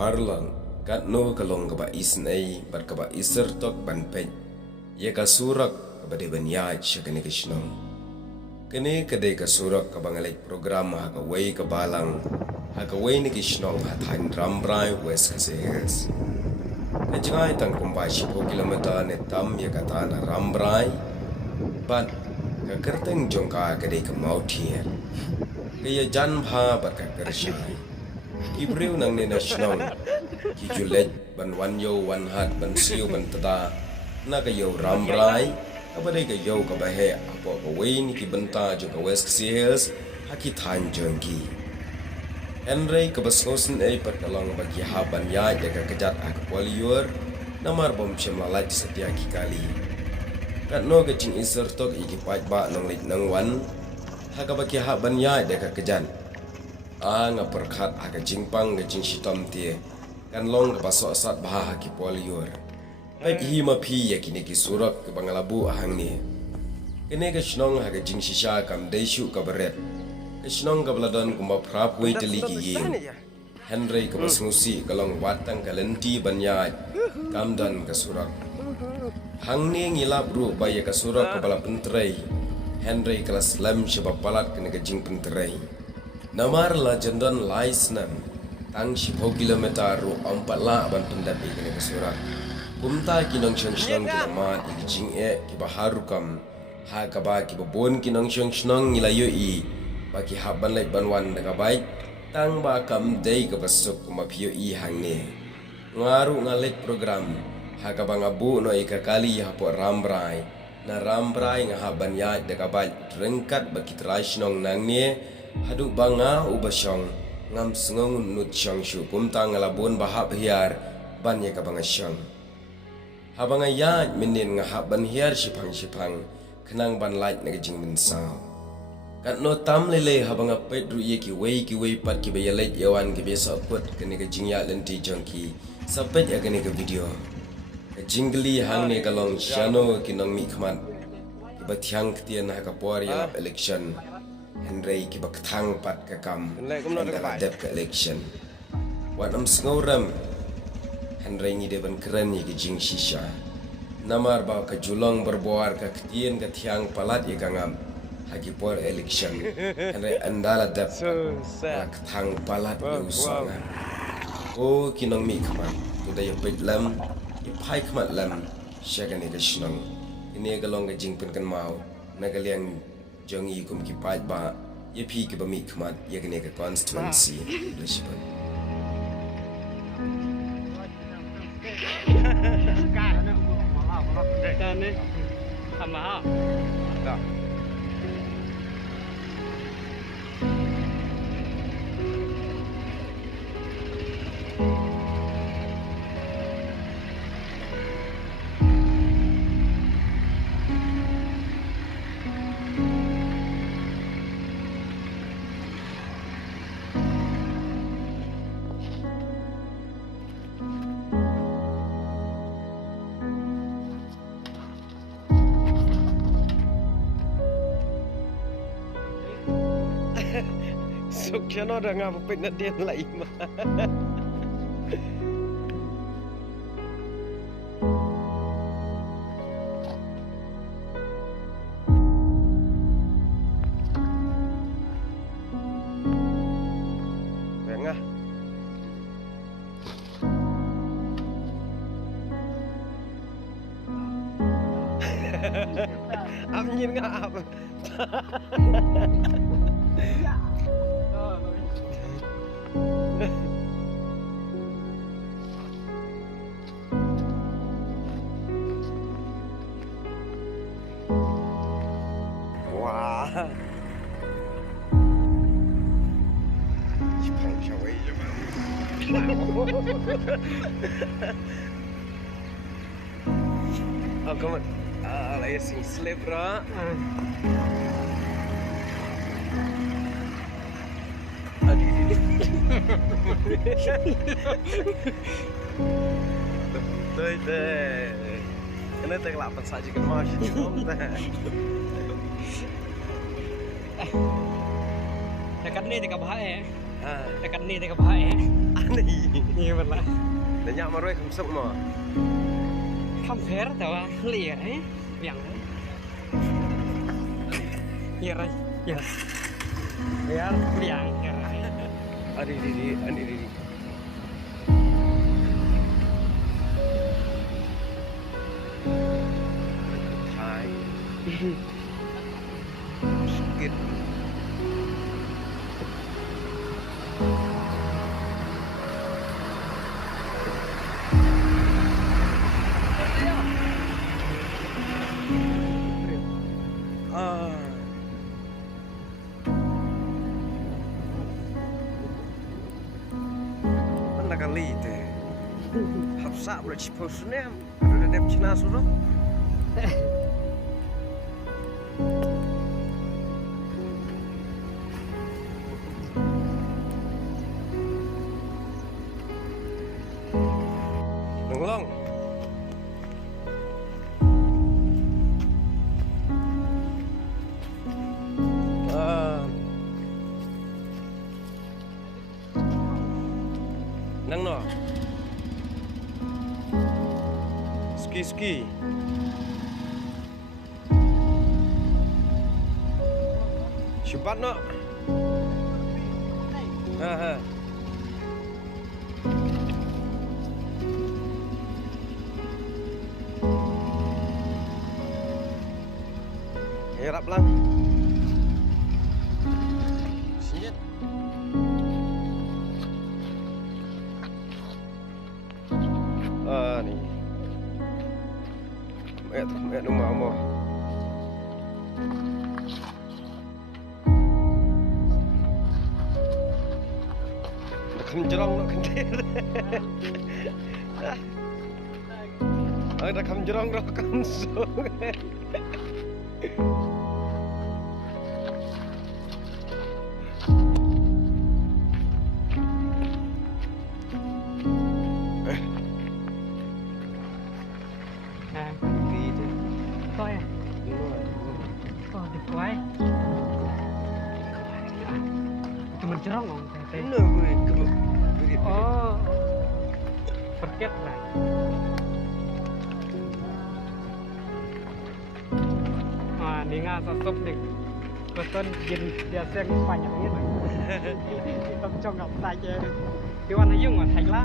Parlang kat no kalong kaba isnay bat kaba iser tok ban pen ye ka surak kaba de ban ya shakane kishnong kene kade ka surak kaba ngalai program ha ka wei ka balang ha ka wei ni kishnong ha thain rambrai west kases ka jangai tang kumbai 10 kilometer ne tam ye ka ta na rambrai ban ka kerteng jongka kade ka mauthier ke ye jan bha bat ka kershai Ibreu nang ne national ki julet ban wan yo wan hat ban siu ban tada na ka yo rambrai abade ka yo ka bahe apo ka wain ki banta jo ka west hills haki than jongki Henry ka basnosen ei pat kalong bagi haban ya de ka kejat ak poliur namar bom chem lalat setia ki kali kat no ka jing iser tok iki pat ba nang lit nang wan ha ka bagi haban ya de ka kejat nga perkhat aga jingpang ga jing shitom tie kan long ka paso asat bah ki poliur pai hi ma phi ya kini ki surak ke bangalabu ahang ni kene ka shnong ha ga jing shisha kam deishu ka beret ka shnong ka bladon kumba prap wei teli ki yin Henry ka basnusi kalong watang ka lenti banya kam dan ka surak hang ni ngilap ru bai ka surak ka bala pentrai Henry kala slam shaba palat kene ka jing pentrai Namar la jendan laisnan tang 10 kilometer ru 4 la ban pendat ikene kesurat kumta kinong shnong kinamat ikjing ki baharukam ha kaba ki babon kinong shnong nilayo I baki haban lai banwan daga baik tang ba kam dei ka basuk kumapio I hangne ngaru ngalet program ha kaba ngabu no ikakali ha po rambrai na rambrai ngahaban ya daga baik rengkat baki trashnong nangne Hadu banga ubasyong ngam sengongun nut syong syu kumta ngalabun bahab hiar ban ye ka banga syong habanga ya minin ngahab ban hiar sipang kenang ban light na jing min sao kat no tam lele habanga pet ru ye ki wei pat ki be let yawan ki be sa put kene ka jing ya lenti jongki sapet ya kene ka video ka jingli hang ne kalong shano kinong mi khmat ki ba thyang ktien ha ka por ya election Henry ki baktang pat ka kam dalam dep ke election wadam sngoram Henry ni deban keren ki jing shisha namar ba ka julong berboar ka ktien ka thiang palat ye kangam hagi por election Henry andala dep baktang palat yu songa o kinong mi khamat tuda ye petlam ye phai khamat lam shagani ka shnong ini galong ka jing pen kan mau nagaliang Jongi kum ki pat ba ye phi ki bami khmat ye gane ka constituency leadership Sukjana dah ngapa penat dia lain mah. Bengah. Amnyin ngap. Wah. Jepang syawai je mah. Aku mah lagi sing slip ra. Tôi thế, cái này tôi làm phần sai chỉ cần mò chứ không thế. Dekat ni dekat bahaya. Dekat ni dekat bahaya. Aneh. Ni benar. Banyak marwah kamsuk mah. Hampir tahu lihat yang ya rai ya biar yang ya rai Adi. Hai. Sedikit. Mana kali itu? Hapsa boleh cipusnya, ada dep Cina sudah. Ngelong. Nang no. Ski. Cepat no. Ha. Hirap lang. Sinyet. Ni. Mayat rumah mo. Nakam jerong nak kendir. Nakam jerong nak kamsung. coi được quay itu mencerong không teh Mana gue ke oh perket lah ini nggak sosok deh beton jin biasa yang banyak ini tập cho ngọc tay chơi đi warna yung mà thành lá